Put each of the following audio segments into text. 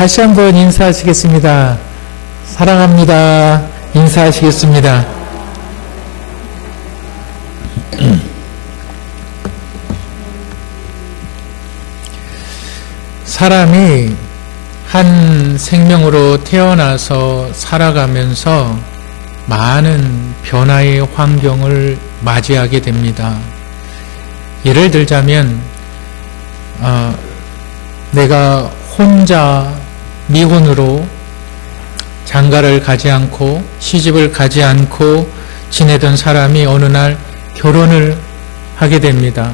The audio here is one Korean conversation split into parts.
다시 한번 인사하시겠습니다. 사랑합니다. 인사하시겠습니다. 사람이 한 생명으로 태어나서 살아가면서 많은 변화의 환경을 맞이하게 됩니다. 예를 들자면 내가 혼자 미혼으로 장가를 가지 않고 시집을 가지 않고 지내던 사람이 어느 날 결혼을 하게 됩니다.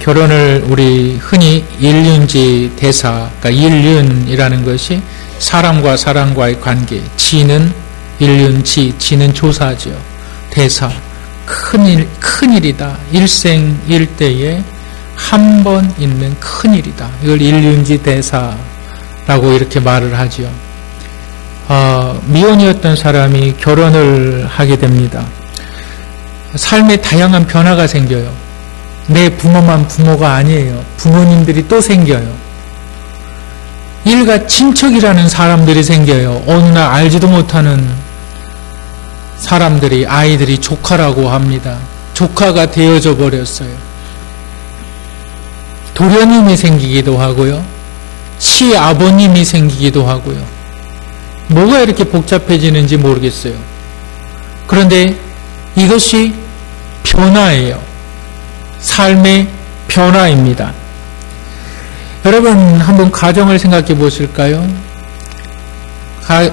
결혼을 우리 흔히 일륜지 대사, 그러니까 일륜이라는 것이 사람과 사람과의 관계, 지는 일륜지, 지는 조사죠. 대사, 큰일이다. 일생일대에 한 번 있는 큰일이다. 이걸 일륜지 대사라고 이렇게 말을 하죠. 미혼이었던 사람이 결혼을 하게 됩니다. 삶에 다양한 변화가 생겨요. 내 부모만 부모가 아니에요. 부모님들이 또 생겨요. 일가 친척이라는 사람들이 생겨요. 어느 날 알지도 못하는 사람들이, 아이들이 조카라고 합니다. 조카가 되어져 버렸어요. 도련님이 생기기도 하고요. 시아버님이 생기기도 하고요. 뭐가 이렇게 복잡해지는지 모르겠어요. 그런데 이것이 변화예요. 삶의 변화입니다. 여러분 한번 가정을 생각해 보실까요?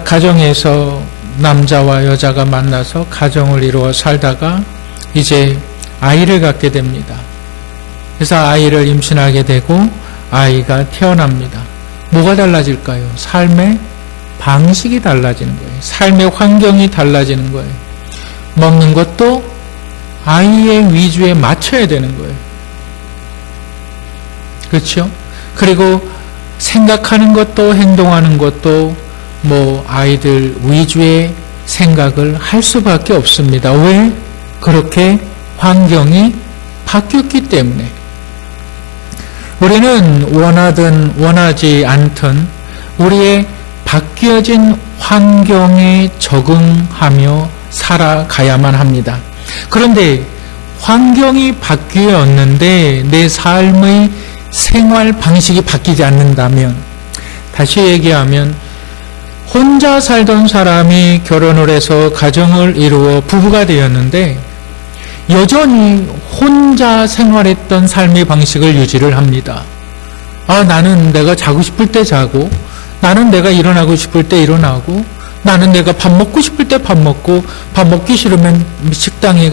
가정에서 남자와 여자가 만나서 가정을 이루어 살다가 이제 아이를 갖게 됩니다. 그래서 아이를 임신하게 되고 아이가 태어납니다. 뭐가 달라질까요? 삶의 방식이 달라지는 거예요. 삶의 환경이 달라지는 거예요. 먹는 것도 아이의 위주에 맞춰야 되는 거예요. 그렇죠? 그리고 생각하는 것도 행동하는 것도 아이들 위주의 생각을 할 수밖에 없습니다. 왜? 그렇게 환경이 바뀌었기 때문에. 우리는 원하든 원하지 않든 우리의 바뀌어진 환경에 적응하며 살아가야만 합니다. 그런데 환경이 바뀌었는데 내 삶의 생활 방식이 바뀌지 않는다면, 다시 얘기하면 혼자 살던 사람이 결혼을 해서 가정을 이루어 부부가 되었는데 여전히 혼자 생활했던 삶의 방식을 유지를 합니다. 나는 내가 자고 싶을 때 자고, 나는 내가 일어나고 싶을 때 일어나고, 나는 내가 밥 먹고 싶을 때 밥 먹고, 밥 먹기 싫으면 식당에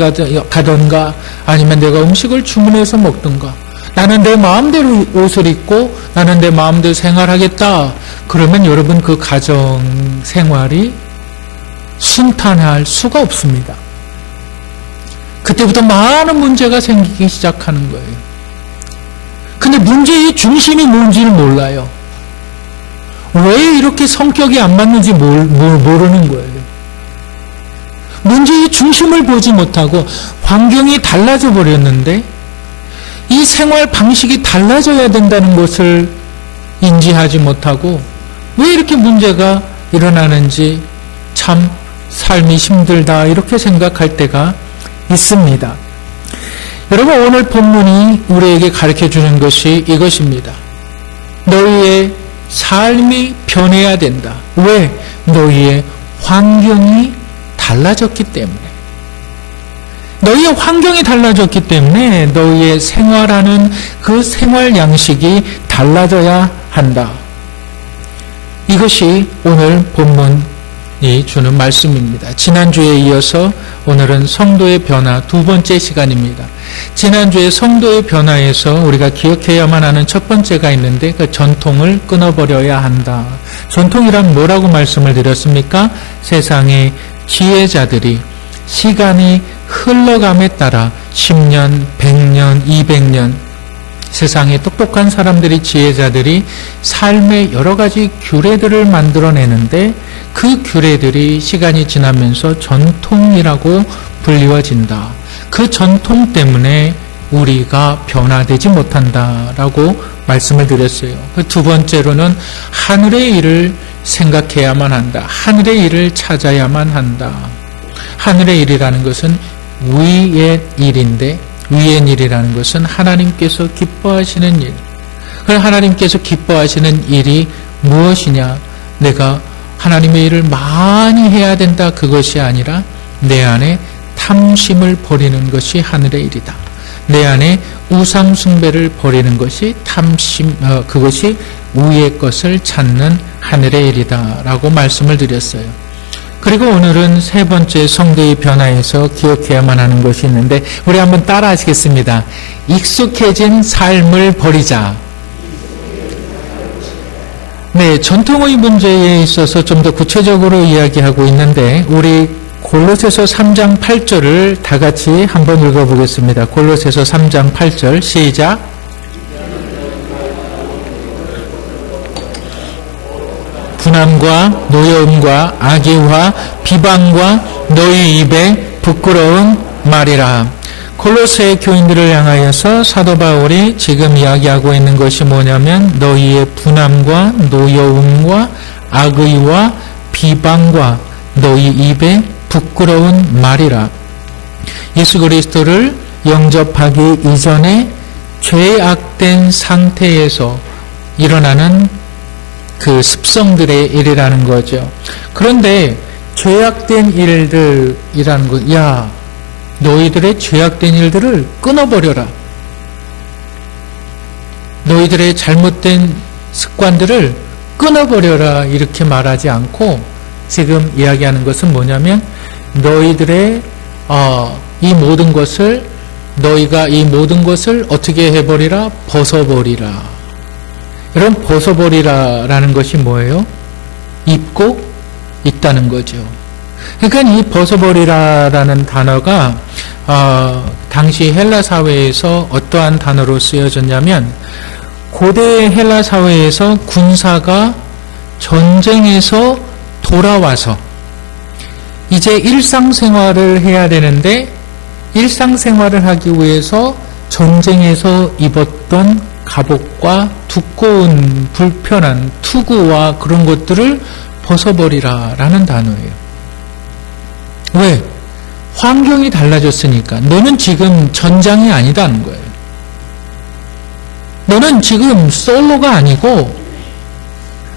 가던가 아니면 내가 음식을 주문해서 먹던가, 나는 내 마음대로 옷을 입고 나는 내 마음대로 생활하겠다. 그러면 여러분 그 가정 생활이 순탄할 수가 없습니다. 그때부터 많은 문제가 생기기 시작하는 거예요. 근데 문제의 중심이 뭔지는 몰라요. 왜 이렇게 성격이 안 맞는지 모르는 거예요. 문제의 중심을 보지 못하고 환경이 달라져 버렸는데 이 생활 방식이 달라져야 된다는 것을 인지하지 못하고 왜 이렇게 문제가 일어나는지 참 삶이 힘들다 이렇게 생각할 때가 있습니다. 여러분 오늘 본문이 우리에게 가르쳐주는 것이 이것입니다. 너희의 삶이 변해야 된다. 왜? 너희의 환경이 달라졌기 때문에. 너희의 환경이 달라졌기 때문에 너희의 생활하는 그 생활 양식이 달라져야 한다. 이것이 오늘 본문이 주는 말씀입니다. 지난주에 이어서 오늘은 성도의 변화 두 번째 시간입니다. 지난주에 성도의 변화에서 우리가 기억해야만 하는 첫 번째가 있는데 그 전통을 끊어버려야 한다. 전통이란 뭐라고 말씀을 드렸습니까? 세상의 지혜자들이 시간이 흘러감에 따라 10년, 100년, 200년 세상에 똑똑한 사람들이, 지혜자들이 삶의 여러 가지 규례들을 만들어내는데 그 규례들이 시간이 지나면서 전통이라고 불리워진다. 그 전통 때문에 우리가 변화되지 못한다라고 말씀을 드렸어요. 그 두 번째로는 하늘의 일을 생각해야만 한다. 하늘의 일을 찾아야만 한다. 하늘의 일이라는 것은 위의 일인데, 위의 일이라는 것은 하나님께서 기뻐하시는 일. 그 하나님께서 기뻐하시는 일이 무엇이냐? 내가 하나님의 일을 많이 해야 된다. 그것이 아니라 내 안에 탐심을 버리는 것이 하늘의 일이다. 내 안에 우상 숭배를 버리는 것이 그것이 위의 것을 찾는 하늘의 일이다라고 말씀을 드렸어요. 그리고 오늘은 세 번째 성도의 변화에서 기억해야만 하는 것이 있는데, 우리 한번 따라 하시겠습니다. 익숙해진 삶을 버리자. 네, 전통의 문제에 있어서 좀 더 구체적으로 이야기하고 있는데, 우리 골로새서 3장 8절을 다 같이 한번 읽어보겠습니다. 골로새서 3장 8절 시작. 분함과 노여움과 악의와 비방과 너희 입에 부끄러운 말이라. 골로새 교인들을 향하여서 사도 바울이 지금 이야기하고 있는 것이 뭐냐면, 너희의 분함과 노여움과 악의와 비방과 너희 입에 부끄러운 말이라. 예수 그리스도를 영접하기 이전에 죄악된 상태에서 일어나는 그 습성들의 일이라는 거죠. 그런데 죄악된 일들이라는 것, 야, 너희들의 죄악된 일들을 끊어버려라. 너희들의 잘못된 습관들을 끊어버려라. 이렇게 말하지 않고 지금 이야기하는 것은 뭐냐면, 너희들의 너희가 이 모든 것을 어떻게 해버리라? 벗어버리라. 이런 벗어버리라라는 것이 뭐예요? 입고 있다는 거죠. 그러니까 이 벗어버리라라는 단어가 당시 헬라 사회에서 어떠한 단어로 쓰여졌냐면, 고대 헬라 사회에서 군사가 전쟁에서 돌아와서 이제 일상생활을 해야 되는데, 일상생활을 하기 위해서 전쟁에서 입었던 갑옷과 두꺼운 불편한 투구와 그런 것들을 벗어버리라라는 단어예요. 왜? 환경이 달라졌으니까. 너는 지금 전장이 아니다는 거예요. 너는 지금 솔로가 아니고,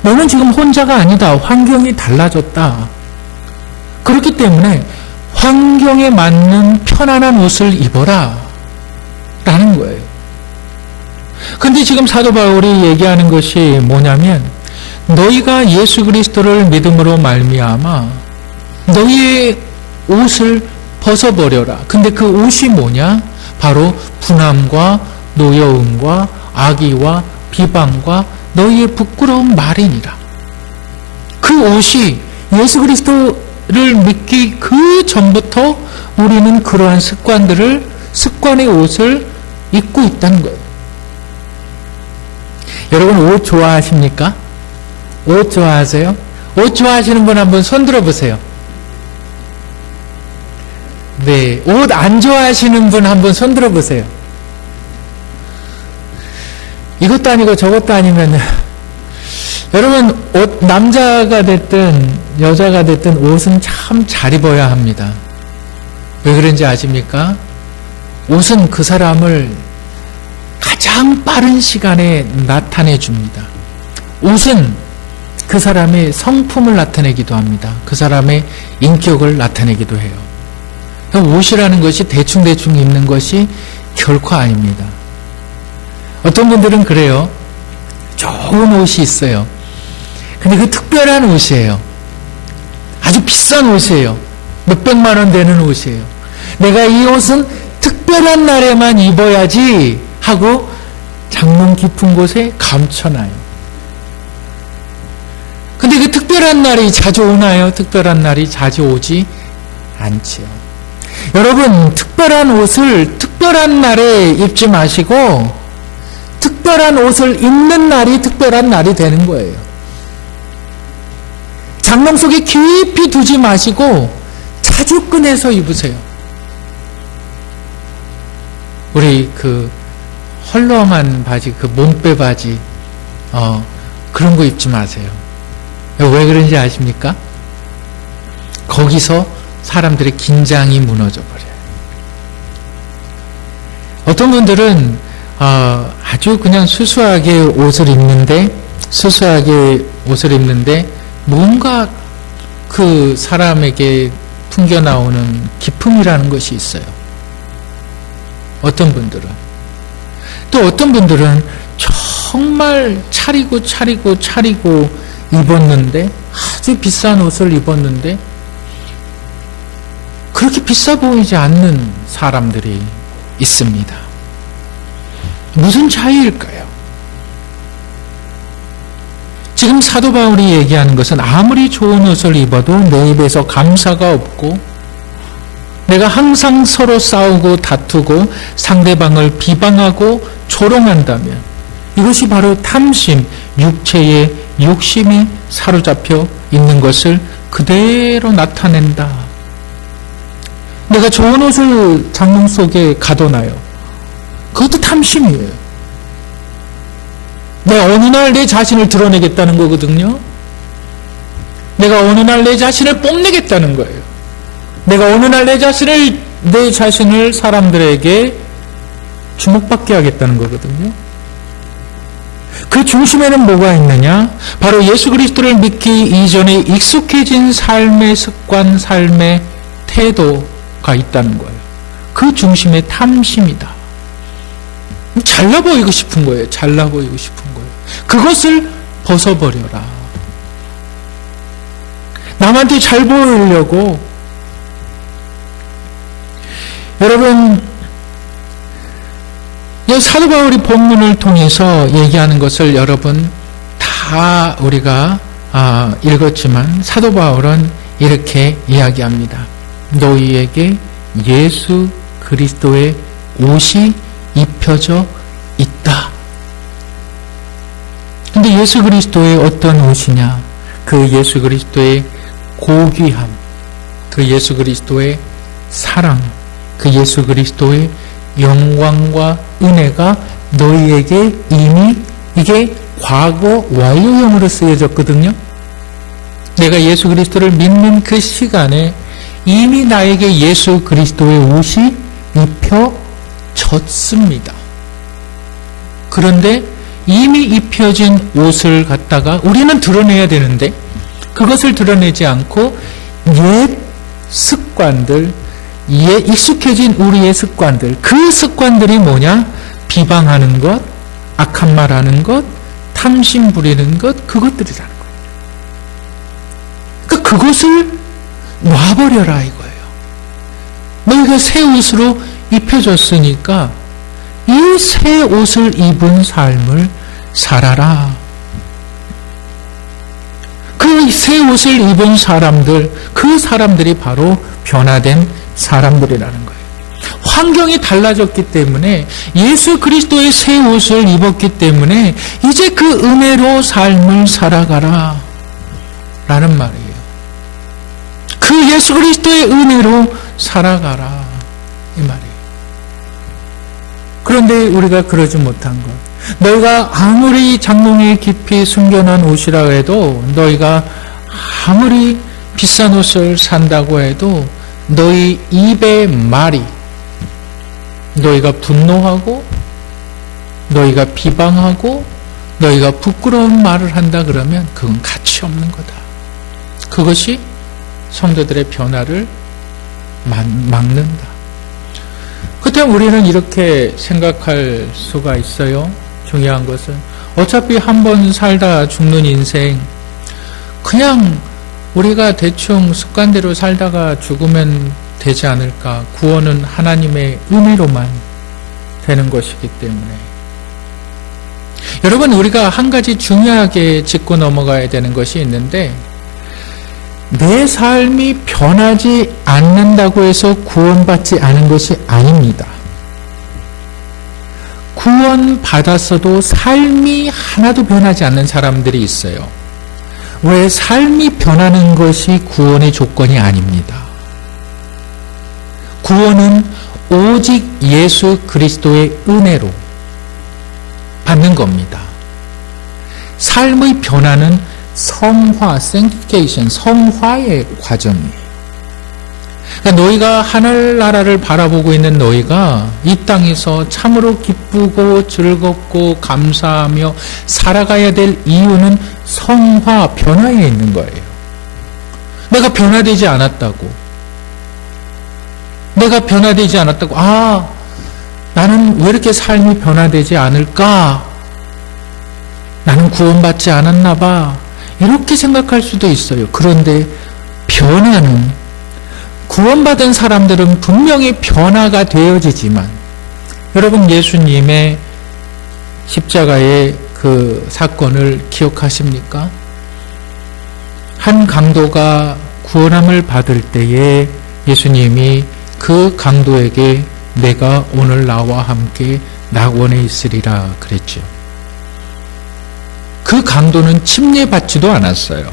너는 지금 혼자가 아니다. 환경이 달라졌다. 그렇기 때문에 환경에 맞는 편안한 옷을 입어라 라는 거예요. 근데 지금 사도 바울이 얘기하는 것이 뭐냐면, 너희가 예수 그리스도를 믿음으로 말미암아 너희의 옷을 벗어버려라. 근데 그 옷이 뭐냐? 바로 분함과 노여움과 악의와 비방과 너희의 부끄러운 말이니라. 그 옷이 예수 그리스도를 믿기 그 전부터 우리는 그러한 습관의 옷을 입고 있다는 거예요. 여러분, 옷 좋아하십니까? 옷 좋아하세요? 옷 좋아하시는 분 한번 손 들어보세요. 네, 옷 안 좋아하시는 분 한번 손 들어보세요. 이것도 아니고 저것도 아니면, 여러분, 남자가 됐든 여자가 됐든 옷은 참 잘 입어야 합니다. 왜 그런지 아십니까? 옷은 그 사람을 가장 빠른 시간에 나타내 줍니다. 옷은 그 사람의 성품을 나타내기도 합니다. 그 사람의 인격을 나타내기도 해요. 옷이라는 것이 대충대충 입는 것이 결코 아닙니다. 어떤 분들은 그래요. 좋은 옷이 있어요. 근데 그 특별한 옷이에요. 아주 비싼 옷이에요. 몇백만 원 되는 옷이에요. 내가 이 옷은 특별한 날에만 입어야지 하고 장롱 깊은 곳에 감춰놔요. 근데 그 특별한 날이 자주 오나요? 특별한 날이 자주 오지 않지요. 여러분, 특별한 옷을 특별한 날에 입지 마시고 특별한 옷을 입는 날이 특별한 날이 되는 거예요. 장롱 속에 깊이 두지 마시고 자주 꺼내서 입으세요. 우리 헐렁한 바지, 그 몸빼 바지, 그런 거 입지 마세요. 왜 그런지 아십니까? 거기서 사람들의 긴장이 무너져 버려요. 어떤 분들은 아주 그냥 수수하게 옷을 입는데 뭔가 그 사람에게 풍겨 나오는 기품이라는 것이 있어요. 어떤 분들은. 또 어떤 분들은 정말 차리고 입었는데, 아주 비싼 옷을 입었는데 그렇게 비싸 보이지 않는 사람들이 있습니다. 무슨 차이일까요? 지금 사도 바울이 얘기하는 것은 아무리 좋은 옷을 입어도 내 입에서 감사가 없고, 내가 항상 서로 싸우고 다투고 상대방을 비방하고 조롱한다면 이것이 바로 탐심, 육체의 욕심이 사로잡혀 있는 것을 그대로 나타낸다. 내가 좋은 옷을 장롱 속에 가둬놔요. 그것도 탐심이에요. 내가 어느 날 내 자신을 드러내겠다는 거거든요. 내가 어느 날 내 자신을 뽐내겠다는 거예요. 내가 어느 날 내 자신을 사람들에게 주목받게 하겠다는 거거든요. 그 중심에는 뭐가 있느냐? 바로 예수 그리스도를 믿기 이전에 익숙해진 삶의 습관, 삶의 태도가 있다는 거예요. 그 중심에 탐심이다. 잘나 보이고 싶은 거예요. 잘나 보이고 싶은 거예요. 그것을 벗어버려라. 남한테 잘 보이려고. 여러분, 사도 바울이 본문을 통해서 얘기하는 것을 여러분 다 우리가 읽었지만 사도 바울은 이렇게 이야기합니다. 너희에게 예수 그리스도의 옷이 입혀져 있다. 근데 예수 그리스도의 어떤 옷이냐? 그 예수 그리스도의 고귀함, 그 예수 그리스도의 사랑, 그 예수 그리스도의 영광과 은혜가 너희에게 이미, 이게 과거 완료형으로 쓰여졌거든요. 내가 예수 그리스도를 믿는 그 시간에 이미 나에게 예수 그리스도의 옷이 입혀졌습니다. 그런데 이미 입혀진 옷을 갖다가 우리는 드러내야 되는데 그것을 드러내지 않고 옛 습관들, 익숙해진 우리의 습관들, 그 습관들이 뭐냐? 비방하는 것, 악한 말하는 것, 탐심 부리는 것, 그것들이라는 거예요. 그러니까 그것을 놔버려라 이거예요. 너희가 새 옷으로 입혀졌으니까 이 새 옷을 입은 삶을 살아라. 그 새 옷을 입은 사람들, 그 사람들이 바로 변화된 사람들이라는 거예요. 환경이 달라졌기 때문에 예수 그리스도의 새 옷을 입었기 때문에 이제 그 은혜로 삶을 살아가라 라는 말이에요. 그 예수 그리스도의 은혜로 살아가라 이 말이에요. 그런데 우리가 그러지 못한 것, 너희가 아무리 장롱에 깊이 숨겨놓은 옷이라 해도, 너희가 아무리 비싼 옷을 산다고 해도 너희 입의 말이, 너희가 분노하고 너희가 비방하고 너희가 부끄러운 말을 한다 그러면 그건 가치 없는 거다. 그것이 성도들의 변화를 막는다. 그렇다면 우리는 이렇게 생각할 수가 있어요. 중요한 것은 어차피 한 번 살다 죽는 인생, 그냥 우리가 대충 습관대로 살다가 죽으면 되지 않을까. 구원은 하나님의 은혜로만 되는 것이기 때문에. 여러분, 우리가 한 가지 중요하게 짚고 넘어가야 되는 것이 있는데, 내 삶이 변하지 않는다고 해서 구원받지 않은 것이 아닙니다. 구원받았어도 삶이 하나도 변하지 않는 사람들이 있어요. 왜? 삶이 변하는 것이 구원의 조건이 아닙니다. 구원은 오직 예수 그리스도의 은혜로, 받는 겁니다. 삶의 변화는 성화, sanctification, 성화의 과정이에요. 그러니까 너희가 하늘나라를 바라보고 있는 너희가 이 땅에서 참으로 기쁘고 즐겁고 감사하며 살아가야 될 이유는 성화, 변화에 있는 거예요. 내가 변화되지 않았다고. 나는 왜 이렇게 삶이 변화되지 않을까? 나는 구원받지 않았나 봐. 이렇게 생각할 수도 있어요. 그런데 변화는, 구원받은 사람들은 분명히 변화가 되어지지만, 여러분 예수님의 십자가의 그 사건을 기억하십니까? 한 강도가 구원함을 받을 때에 예수님이 그 강도에게 내가 오늘 나와 함께 낙원에 있으리라 그랬죠. 그 강도는 침례받지도 않았어요.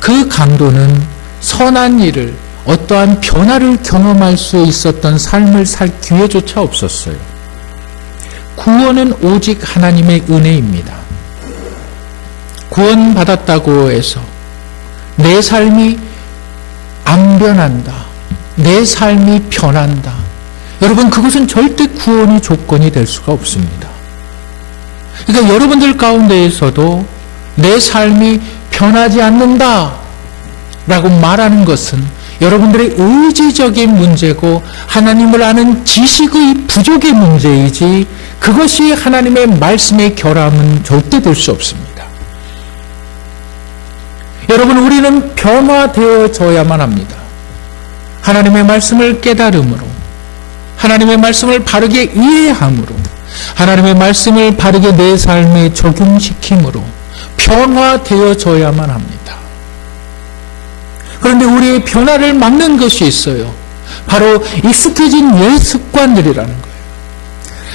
그 강도는 선한 일을, 어떠한 변화를 경험할 수 있었던 삶을 살 기회조차 없었어요. 구원은 오직 하나님의 은혜입니다. 구원받았다고 해서 내 삶이 안 변한다, 내 삶이 변한다, 여러분 그것은 절대 구원의 조건이 될 수가 없습니다. 그러니까 여러분들 가운데에서도 내 삶이 변하지 않는다 라고 말하는 것은 여러분들의 의지적인 문제고 하나님을 아는 지식의 부족의 문제이지, 그것이 하나님의 말씀의 결함은 절대 될 수 없습니다. 여러분, 우리는 변화되어져야만 합니다. 하나님의 말씀을 깨달음으로, 하나님의 말씀을 바르게 이해함으로, 하나님의 말씀을 바르게 내 삶에 적용시킴으로 변화되어져야만 합니다. 그런데 우리의 변화를 막는 것이 있어요. 바로 익숙해진 옛 습관들이라는 거예요.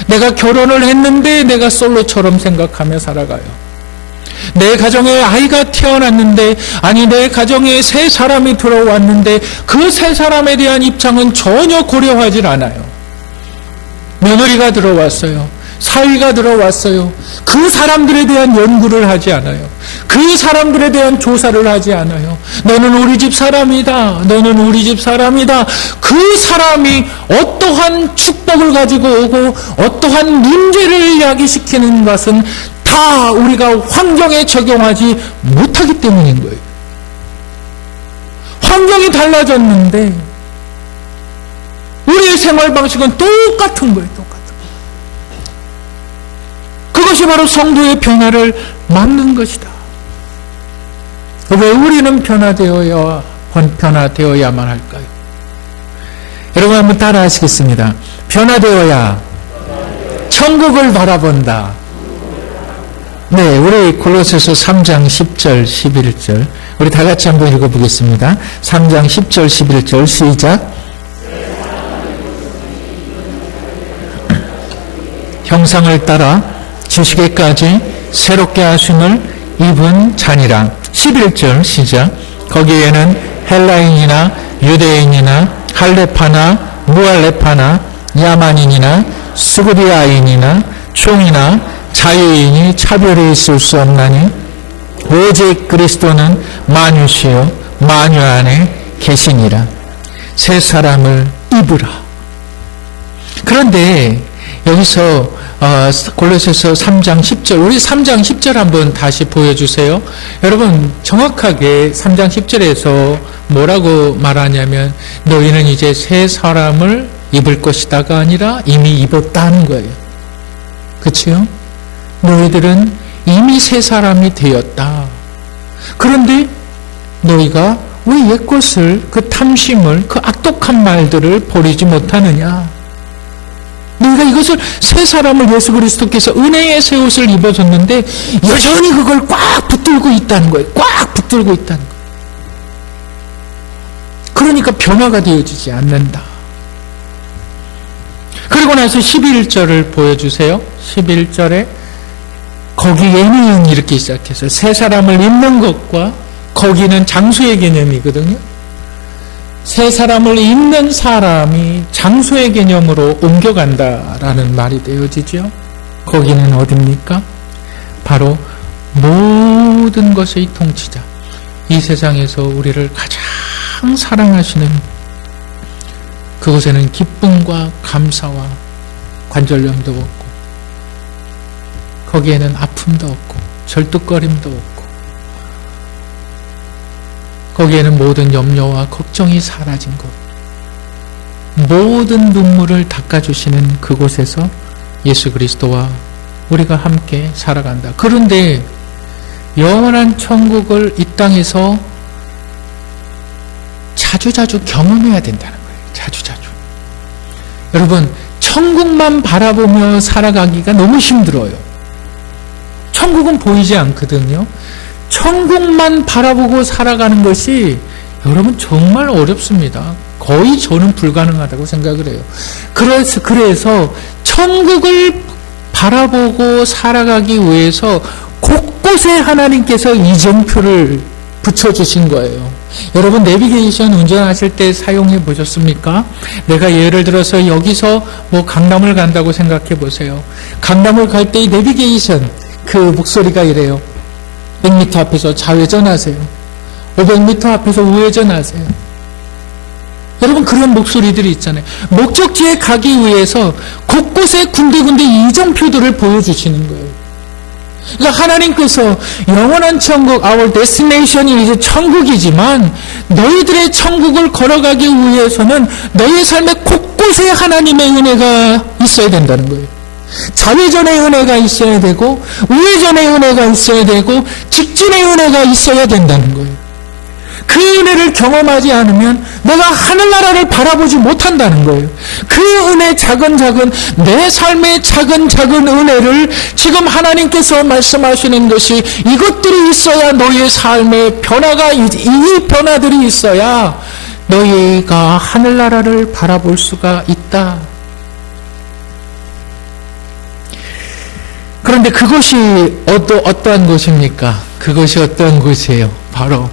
내가 결혼을 했는데 내가 솔로처럼 생각하며 살아가요. 내 가정에 아이가 태어났는데, 아니 내 가정에 새 사람이 들어왔는데 그 새 사람에 대한 입장은 전혀 고려하지 않아요. 며느리가 들어왔어요. 사위가 들어왔어요. 그 사람들에 대한 연구를 하지 않아요. 그 사람들에 대한 조사를 하지 않아요. 너는 우리 집 사람이다. 너는 우리 집 사람이다. 그 사람이 어떠한 축복을 가지고 오고 어떠한 문제를 야기시키는 것은 다 우리가 환경에 적용하지 못하기 때문인 거예요. 환경이 달라졌는데 우리의 생활 방식은 똑같은 거예요. 똑같은 거예요. 그것이 바로 성도의 변화를 막는 것이다. 왜 우리는 변화되어야만 할까요? 여러분 한번 따라 하시겠습니다. 변화되어야 천국을 바라본다. 네, 우리 골로새서 3장 10절 11절 우리 다 같이 한번 읽어보겠습니다. 3장 10절 11절 시작. 형상을 따라 지식에까지 새롭게 하심을 입은 자니라. 11절 시작. 거기에는 헬라인이나 유대인이나 할레파나 무할레파나 야만인이나 수구디아인이나 총이나 자유인이 차별이 있을 수 없나니 오직 그리스도는 만유시요 만유 안에 계시니라. 새 사람을 입으라. 그런데 여기서 골로새서 3장 10절, 우리 3장 10절 한번 다시 보여주세요. 여러분 정확하게 3장 10절에서 뭐라고 말하냐면 너희는 이제 새 사람을 입을 것이다가 아니라 이미 입었다는 거예요. 그렇죠? 너희들은 이미 새 사람이 되었다. 그런데 너희가 왜 옛것을, 그 탐심을, 그 악독한 말들을 버리지 못하느냐? 너희가 이것을, 새 사람을 예수 그리스도께서 은혜의 새 옷을 입어줬는데 여전히 그걸 꽉 붙들고 있다는 거예요. 꽉 붙들고 있다는 거예요. 그러니까 변화가 되어지지 않는다. 그리고 나서 11절을 보여주세요. 11절에 거기에는 이렇게 시작해서 새 사람을 입는 것과, 거기는 장소의 개념이거든요. 새 사람을 입는 사람이 장소의 개념으로 옮겨간다라는 말이 되어지죠. 거기는 어딥니까? 바로 모든 것의 통치자, 이 세상에서 우리를 가장 사랑하시는, 그곳에는 기쁨과 감사와 관절염도 없고, 거기에는 아픔도 없고 절뚝거림도 없고, 거기에는 모든 염려와 걱정이 사라진 곳, 모든 눈물을 닦아주시는 그곳에서 예수 그리스도와 우리가 함께 살아간다. 그런데 영원한 천국을 이 땅에서 자주자주 경험해야 된다는 거예요. 자주자주. 여러분, 천국만 바라보며 살아가기가 너무 힘들어요. 천국은 보이지 않거든요. 천국만 바라보고 살아가는 것이 여러분 정말 어렵습니다. 거의 저는 불가능하다고 생각을 해요. 그래서 천국을 바라보고 살아가기 위해서 곳곳에 하나님께서 이정표를 붙여주신 거예요. 여러분, 내비게이션 운전하실 때 사용해 보셨습니까? 내가 예를 들어서 여기서 강남을 간다고 생각해 보세요. 강남을 갈 때 이 내비게이션 그 목소리가 이래요. 100m 앞에서 좌회전하세요. 500m 앞에서 우회전하세요. 여러분, 그런 목소리들이 있잖아요. 목적지에 가기 위해서 곳곳에 군데군데 이정표들을 보여주시는 거예요. 그러니까 하나님께서 영원한 천국, our destination이 이제 천국이지만 너희들의 천국을 걸어가기 위해서는 너희의 삶의 곳곳에 하나님의 은혜가 있어야 된다는 거예요. 좌회전의 은혜가 있어야 되고, 우회전의 은혜가 있어야 되고, 직진의 은혜가 있어야 된다는 거예요. 그 은혜를 경험하지 않으면 내가 하늘나라를 바라보지 못한다는 거예요. 그 은혜, 작은 내 삶의 작은 은혜를 지금 하나님께서 말씀하시는 것이, 이것들이 있어야 너희의 삶의 변화가, 이 변화들이 있어야 너희가 하늘나라를 바라볼 수가 있다. 그런데 그것이 어떠한 곳입니까? 그것이 어떠한 곳이에요? 바로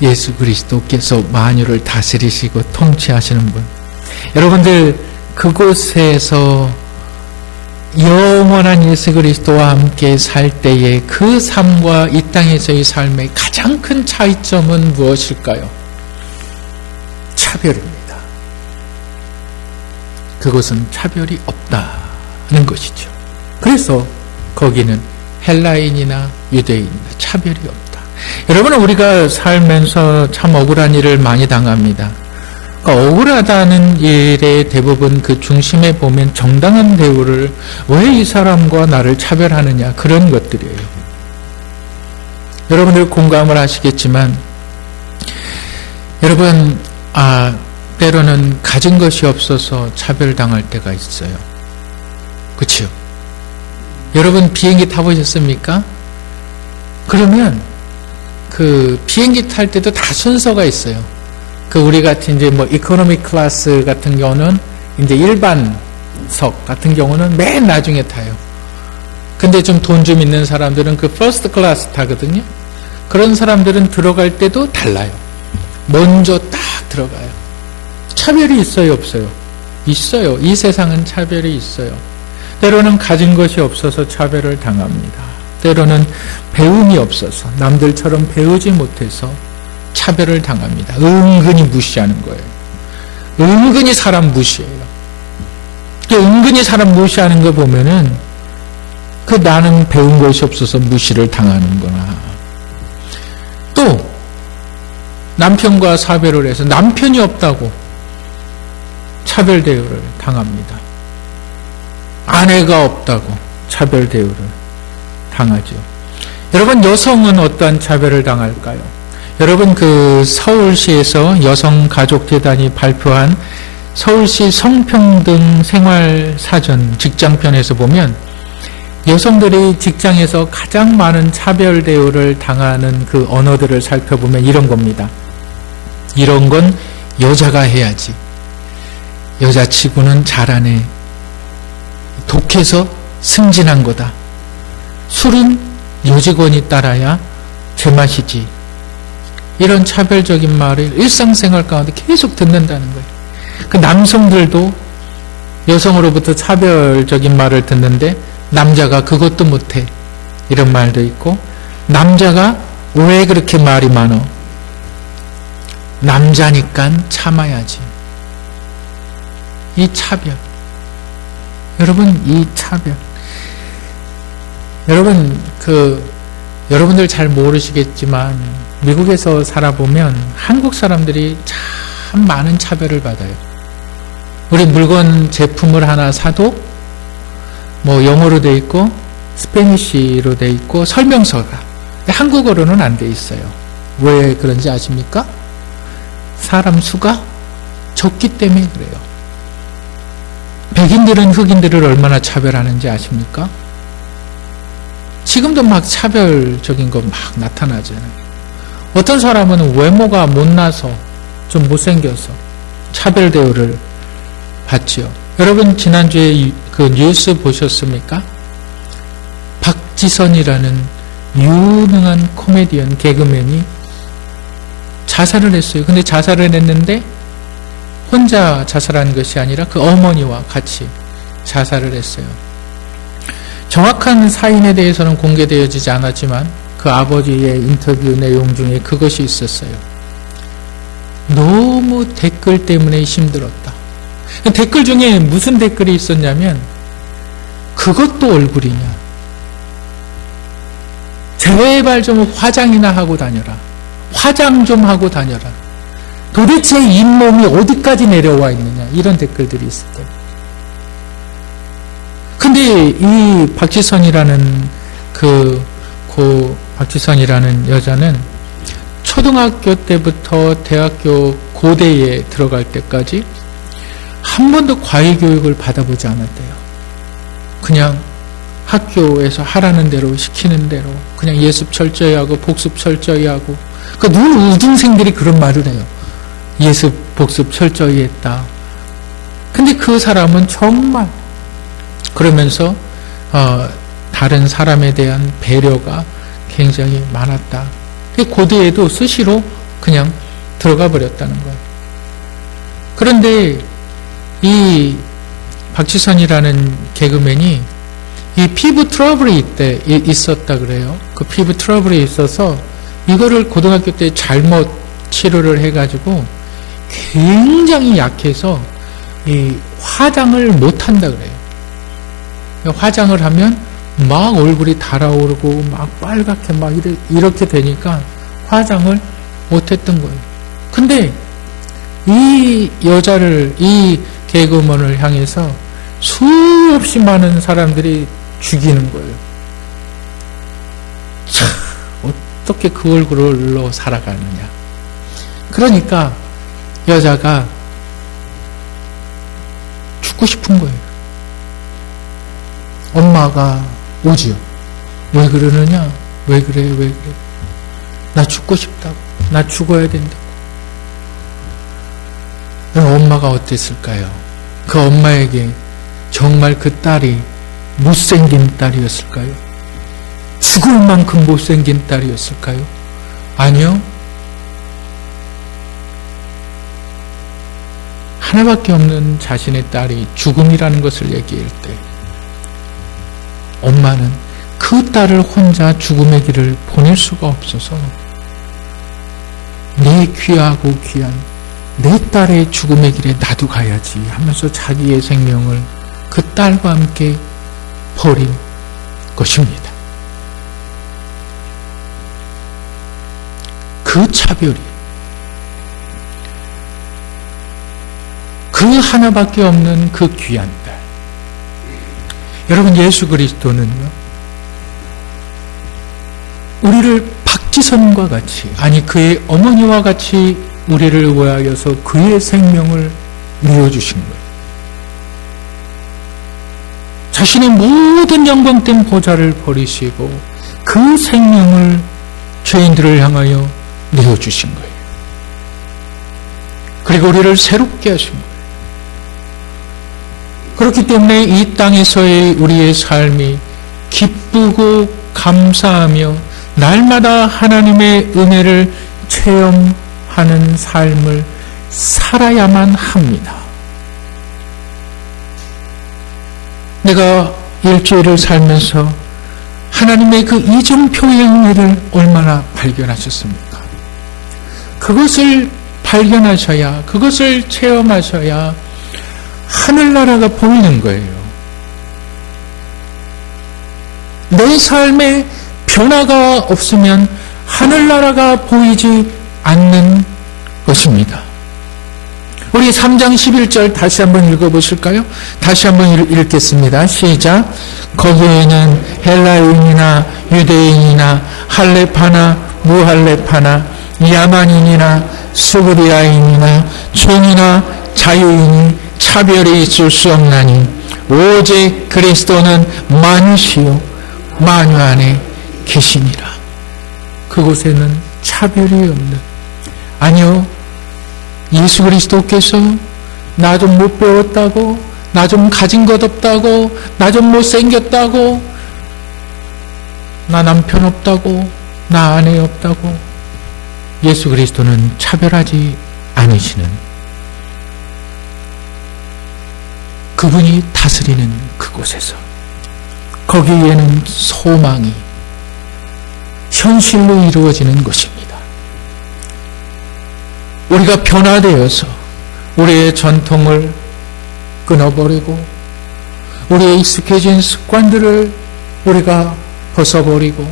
예수 그리스도께서 만유를 다스리시고 통치하시는 분. 여러분들, 그곳에서 영원한 예수 그리스도와 함께 살 때의 그 삶과 이 땅에서의 삶의 가장 큰 차이점은 무엇일까요? 차별입니다. 그곳은 차별이 없다는 것이죠. 그래서 거기는 헬라인이나 유대인이나 차별이 없다. 여러분, 우리가 살면서 참 억울한 일을 많이 당합니다. 그러니까 억울하다는 일의 대부분 그 중심에 보면 정당한 대우를, 왜 이 사람과 나를 차별하느냐, 그런 것들이에요. 여러분들 공감을 하시겠지만, 여러분, 때로는 가진 것이 없어서 차별당할 때가 있어요. 그렇죠? 여러분, 비행기 타보셨습니까? 그러면 그 비행기 탈 때도 다 순서가 있어요. 그 우리 같은 이제 이코노미 클래스 같은 경우는 이제 일반석 같은 경우는 맨 나중에 타요. 근데 좀 돈 좀 있는 사람들은 그 퍼스트 클래스 타거든요. 그런 사람들은 들어갈 때도 달라요. 먼저 딱 들어가요. 차별이 있어요, 없어요? 있어요. 이 세상은 차별이 있어요. 때로는 가진 것이 없어서 차별을 당합니다. 때로는 배움이 없어서, 남들처럼 배우지 못해서 차별을 당합니다. 은근히 무시하는 거예요. 은근히 사람 무시해요. 은근히 사람 무시하는 거 보면은 그 나는 배운 것이 없어서 무시를 당하는구나. 또 남편과 사별을 해서 남편이 없다고 차별 대우를 당합니다. 아내가 없다고 차별 대우를 당하죠. 여러분, 여성은 어떠한 차별을 당할까요? 여러분, 그 서울시에서 여성가족재단이 발표한 서울시 성평등 생활사전 직장편에서 보면 여성들이 직장에서 가장 많은 차별 대우를 당하는 그 언어들을 살펴보면 이런 겁니다. 이런 건 여자가 해야지. 여자치고는 잘하네. 독해서 승진한 거다. 술은 여직원이 따라야 제맛이지. 이런 차별적인 말을 일상생활 가운데 계속 듣는다는 거예요. 그 남성들도 여성으로부터 차별적인 말을 듣는데 남자가 그것도 못해. 이런 말도 있고, 남자가 왜 그렇게 말이 많어? 남자니까 참아야지. 이 차별. 여러분, 이 차별. 여러분, 여러분들 잘 모르시겠지만, 미국에서 살아보면 한국 사람들이 참 많은 차별을 받아요. 우리 물건 제품을 하나 사도, 영어로 돼 있고, 스페니쉬로 돼 있고, 설명서가. 한국어로는 안 돼 있어요. 왜 그런지 아십니까? 사람 수가 적기 때문에 그래요. 백인들은 흑인들을 얼마나 차별하는지 아십니까? 지금도 막 차별적인 거 막 나타나잖아요. 어떤 사람은 외모가 못나서 좀 못생겨서 차별 대우를 받지요. 여러분 지난주에 그 뉴스 보셨습니까? 박지선이라는 유명한 코미디언 개그맨이 자살을 했어요. 근데 자살을 했는데 혼자 자살한 것이 아니라 그 어머니와 같이 자살을 했어요. 정확한 사인에 대해서는 공개되어지지 않았지만 그 아버지의 인터뷰 내용 중에 그것이 있었어요. 너무 댓글 때문에 힘들었다. 댓글 중에 무슨 댓글이 있었냐면, 그것도 얼굴이냐? 제발 좀 화장이나 하고 다녀라. 화장 좀 하고 다녀라. 도대체 잇몸이 어디까지 내려와 있느냐. 이런 댓글들이 있었대요. 근데 이 박지선이라는 박지선이라는 여자는 초등학교 때부터 대학교 고대에 들어갈 때까지 한 번도 과외 교육을 받아보지 않았대요. 그냥 학교에서 하라는 대로 시키는 대로 그냥 예습 철저히 하고 복습 철저히 하고, 그 눈 우등생들이 그런 말을 해요. 예습 복습 철저히 했다. 근데 그 사람은 정말 그러면서 다른 사람에 대한 배려가 굉장히 많았다. 고대에도 수시로 그냥 들어가 버렸다는 거예요. 그런데 이 박지선이라는 개그맨이 이 피부 트러블이 있었다 그래요. 그 피부 트러블이 있어서 이거를 고등학교 때 잘못 치료를 해가지고 굉장히 약해서 이 화장을 못 한다 그래요. 화장을 하면 막 얼굴이 달아오르고 막 빨갛게 막 이렇게 되니까 화장을 못했던 거예요. 근데 이 여자를, 이 개그우먼을 향해서 수없이 많은 사람들이 죽이는 거예요. 참, 어떻게 그 얼굴로 살아가느냐. 그러니까 여자가 죽고 싶은 거예요. 엄마가 오지요. 왜 그러느냐? 왜 그래? 왜 그래? 나 죽고 싶다고. 나 죽어야 된다고. 그럼 엄마가 어땠을까요? 그 엄마에게 정말 그 딸이 못생긴 딸이었을까요? 죽을 만큼 못생긴 딸이었을까요? 아니요. 하나밖에 없는 자신의 딸이 죽음이라는 것을 얘기할 때 엄마는 그 딸을 혼자 죽음의 길을 보낼 수가 없어서 내 귀하고 귀한 내 딸의 죽음의 길에 나도 가야지 하면서 자기의 생명을 그 딸과 함께 버린 것입니다. 그 차별이, 그 하나밖에 없는 그 귀한 딸. 여러분, 예수 그리스도는요, 우리를 박지선과 같이, 아니 그의 어머니와 같이 우리를 위하여서 그의 생명을 내어주신 거예요. 자신의 모든 영광된 보좌를 버리시고 그 생명을 죄인들을 향하여 내어주신 거예요. 그리고 우리를 새롭게 하신 거예요. 그렇기 때문에 이 땅에서의 우리의 삶이 기쁘고 감사하며 날마다 하나님의 은혜를 체험하는 삶을 살아야만 합니다. 내가 일주일을 살면서 하나님의 그 이정표의 은혜를 얼마나 발견하셨습니까? 그것을 발견하셔야, 그것을 체험하셔야 하늘나라가 보이는 거예요. 내 삶에 변화가 없으면 하늘나라가 보이지 않는 것입니다. 우리 3장 11절 다시 한번 읽어보실까요? 다시 한번 읽겠습니다. 시작. 거기에는 헬라인이나 유대인이나 할레파나 무할레파나 야만인이나 스브리아인이나 종이나 자유인이 차별이 있을 수 없나니 오직 그리스도는 만유시요 만유 안에 계시니라. 그곳에는 차별이 없는, 아니요, 예수 그리스도께서 나 좀 못 배웠다고, 나 좀 가진 것 없다고, 나 좀 못생겼다고, 나 남편 없다고, 나 아내 없다고, 예수 그리스도는 차별하지 않으시는, 그분이 다스리는 그곳에서, 거기에는 소망이 현실로 이루어지는 것입니다. 우리가 변화되어서 우리의 전통을 끊어버리고 우리의 익숙해진 습관들을 우리가 벗어버리고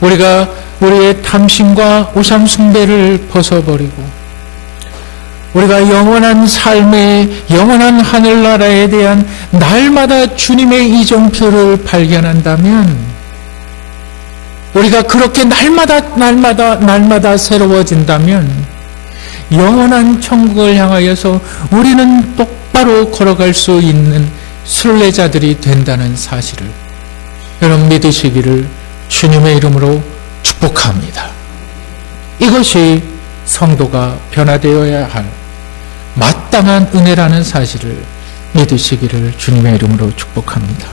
우리가 우리의 탐심과 우상 숭배를 벗어버리고 우리가 영원한 삶의 영원한 하늘나라에 대한 날마다 주님의 이정표를 발견한다면, 우리가 그렇게 날마다 새로워진다면 영원한 천국을 향하여서 우리는 똑바로 걸어갈 수 있는 순례자들이 된다는 사실을 여러분 믿으시기를 주님의 이름으로 축복합니다. 이것이 성도가 변화되어야 할 마땅한 은혜라는 사실을 믿으시기를 주님의 이름으로 축복합니다.